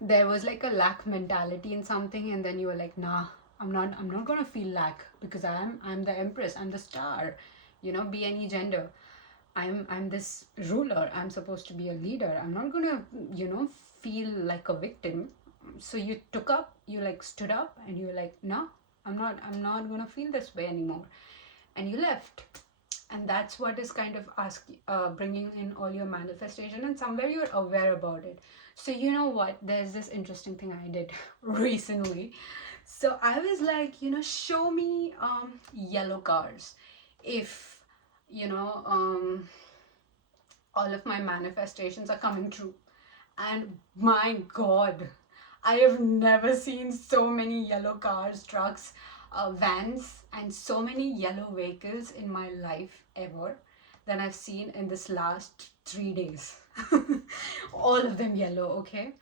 there was like a lack mentality in something, and then you were like, nah, I'm not gonna feel lack, because I'm the Empress. I'm the star. Be any gender. I'm this ruler. I'm supposed to be a leader. I'm not gonna feel like a victim. So you stood up, and you were like, no, I'm not gonna feel this way anymore, and you left. And that's what is kind of bringing in all your manifestation, and somewhere you're aware about it. So you know what, there's this interesting thing I did recently. So I was like, show me yellow cars if all of my manifestations are coming true. And my god, I have never seen so many yellow cars, trucks, vans, and so many yellow vehicles in my life ever than I've seen in this last 3 days. All of them yellow. Okay,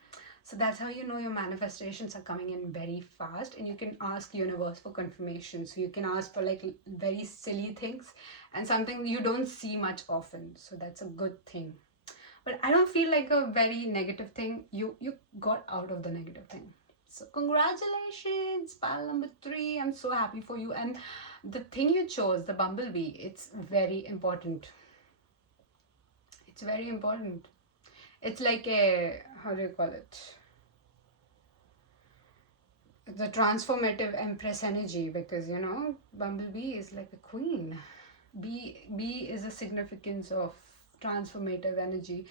so that's how you know your manifestations are coming in very fast, and you can ask universe for confirmation. So you can ask for like very silly things and something you don't see much often, so that's a good thing. But I don't feel like a very negative thing. You got out of the negative thing. So congratulations, pile number 3. I'm so happy for you. And the thing you chose, the Bumblebee, it's very important. It's very important. It's like a, how do you call it? The transformative Empress energy, because Bumblebee is like a queen. Bee is a significance of transformative energy.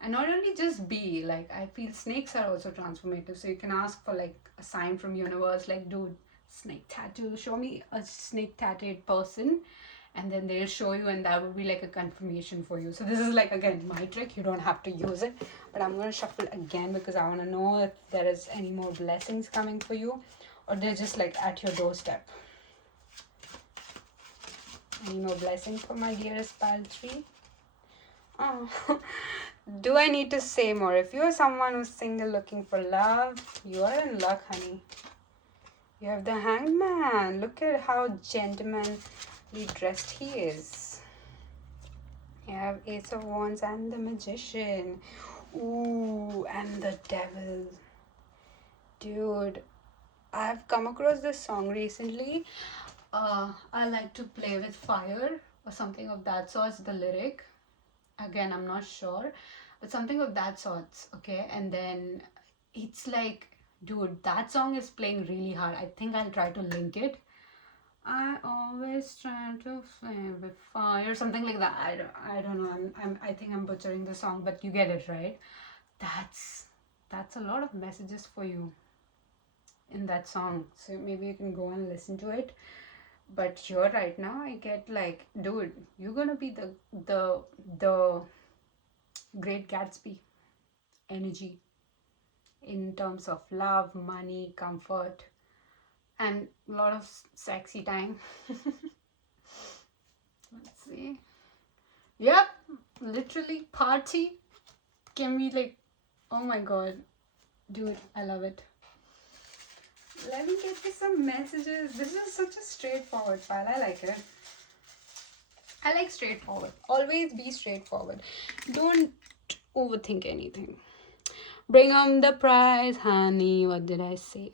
And not only just bee, like I feel snakes are also transformative. So you can ask for like a sign from universe, like, dude, snake tattoo, show me a snake tattooed person, and then they'll show you, and that would be like a confirmation for you. So this is like, again, my trick. You don't have to use it, but I'm going to shuffle again because I want to know if there is any more blessings coming for you, or they're just like at your doorstep. Any more blessings for my dearest pile 3? Oh, do I need to say more? If you're someone who's single looking for love, you are in luck, honey. You have the Hanged Man. Look at how gentlemanly dressed he is. You have Ace of Wands and the Magician. Ooh, and the Devil. Dude, I've come across this song recently. I like to play with fire or something of that sort, the lyric. Again, I'm not sure, but something of that sorts, okay? And then it's like, dude, that song is playing really hard. I think I'll try to link it. I always try to play with fire, something like that. I don't know. I think I'm butchering the song, but you get it, right? That's a lot of messages for you in that song. So maybe you can go and listen to it. But here right now I get like, dude, you're gonna be the Great Gatsby energy in terms of love, money, comfort, and a lot of sexy time. Let's see. Yep, literally party. Can we like, oh my god, dude, I love it. Let me get you some messages. This is such a straightforward file. I like it. I like straightforward. Always be straightforward. Don't overthink anything. Bring on the prize, honey. What did I say?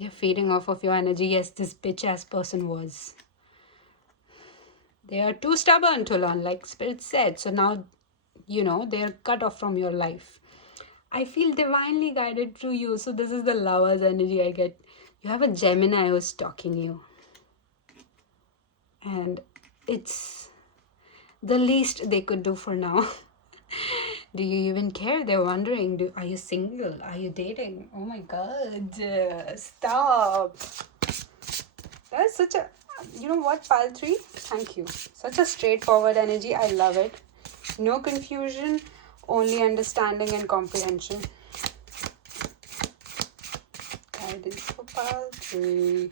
They're feeding off of your energy. Yes, this bitch ass person was. They are too stubborn to learn, like Spirit said. So now, they're cut off from your life. I feel divinely guided through you. So this is the Lover's energy I get. You have a Gemini who's stalking you. And it's the least they could do for now. Do you even care? They're wondering, are you single? Are you dating? Oh my god. Stop. That's such a, you know what, pile 3? Thank you. Such a straightforward energy. I love it. No confusion, only understanding and comprehension. Guidance for pile 3.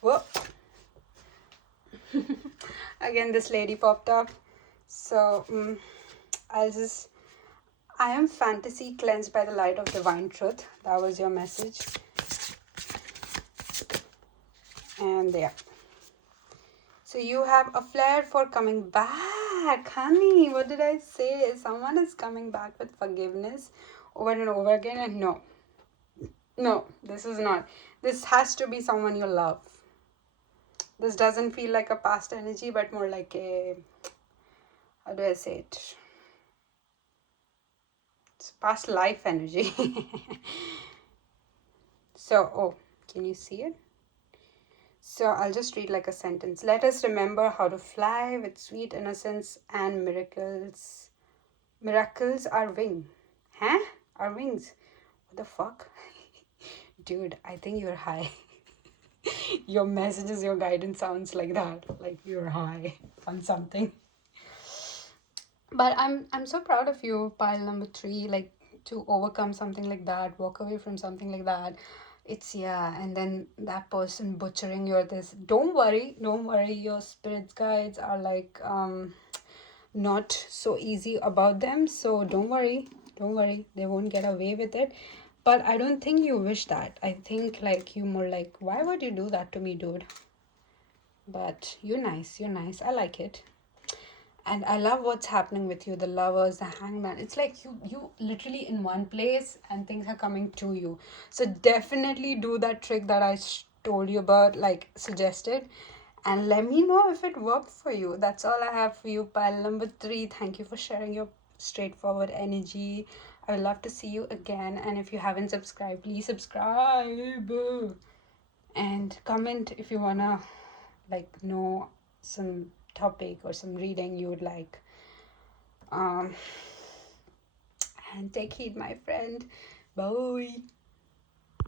Whoa. Again, this lady popped up. So, I am fantasy cleansed by the light of divine truth. That was your message. And yeah. So you have a flair for coming back, honey. What did I say? Someone is coming back with forgiveness over and over again. And no, this is not. This has to be someone you love. This doesn't feel like a past energy, but more like a, how do I say it? It's past life energy. So, oh, can you see it? So I'll just read like a sentence. Let us remember how to fly with sweet innocence and miracles. Miracles are wing. Huh? Our wings. What the fuck? Dude, I think you're high. Your messages, your guidance sounds like that. Like you're high on something. But I'm so proud of you, pile number 3, like to overcome something like that, walk away from something like that. It's yeah, and then that person butchering your this. Don't worry, your spirits guides are like not so easy about them. So don't worry, they won't get away with it. But I don't think you wish that. I think like you more like, why would you do that to me, dude? But you're nice, I like it. And I love what's happening with you, the lovers, the hangman. It's like you literally in one place and things are coming to you. So definitely do that trick that I told you about, like suggested, and let me know if it worked for you. That's all I have for you, pile number 3. Thank you for sharing your straightforward energy. I would love to see you again, and if you haven't subscribed, please subscribe and comment if you wanna like know some topic or some reading you would like. And take heed, my friend. Bye.